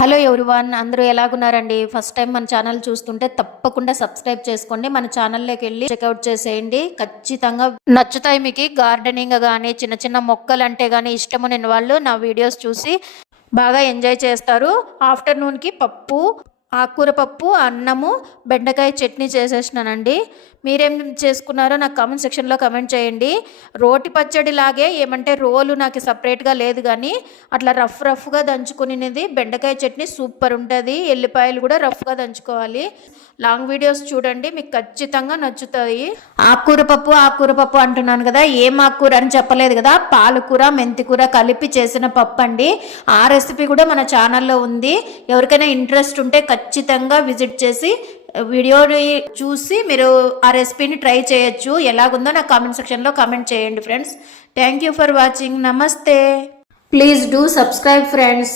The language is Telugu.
హలో ఎవ్రీవన్, అందరూ ఎలాగున్నారండి? ఫస్ట్ టైం మన ఛానల్ చూస్తుంటే తప్పకుండా సబ్స్క్రైబ్ చేసుకోండి. మన ఛానల్లోకి వెళ్ళి చెక్అవుట్ చేసేయండి. ఖచ్చితంగా నచ్చుతాయి మీకు. గార్డెనింగ్ కానీ చిన్న చిన్న మొక్కలు అంటే కానీ ఇష్టము లేని వాళ్ళు నా వీడియోస్ చూసి బాగా ఎంజాయ్ చేస్తారు. ఆఫ్టర్నూన్కి పప్పు, ఆకుకూర పప్పు, అన్నము, బెండకాయ చట్నీ చేసేసినానండి. మీరేం చేసుకున్నారో నాకు కామెంట్ సెక్షన్లో కమెంట్ చేయండి. రోటి పచ్చడి లాగే ఏమంటే రోలు నాకు సపరేట్గా లేదు, కానీ అట్లా రఫ్గా దంచుకునేది బెండకాయ చట్నీ సూపర్ ఉంటుంది. ఎల్లిపాయలు కూడా రఫ్గా దంచుకోవాలి. లాంగ్ వీడియోస్ చూడండి, మీకు ఖచ్చితంగా నచ్చుతాయి. ఆకుకూర పప్పు అంటున్నాను కదా, ఏం ఆకుకూర అని చెప్పలేదు కదా. పాలకూర, మెంతికూర కలిపి చేసిన పప్పు అండి. ఆ రెసిపీ కూడా మన ఛానల్లో ఉంది. ఎవరికైనా ఇంట్రెస్ట్ ఉంటే ఖచ్చితంగా విజిట్ చేసి వీడియోని చూసి మీరు ఆ రెసిపీని ట్రై చేయొచ్చు. ఎలాగుందో నాకు కామెంట్ సెక్షన్లో కామెంట్ చేయండి friends. Thank you for watching. నమస్తే. Please do subscribe friends.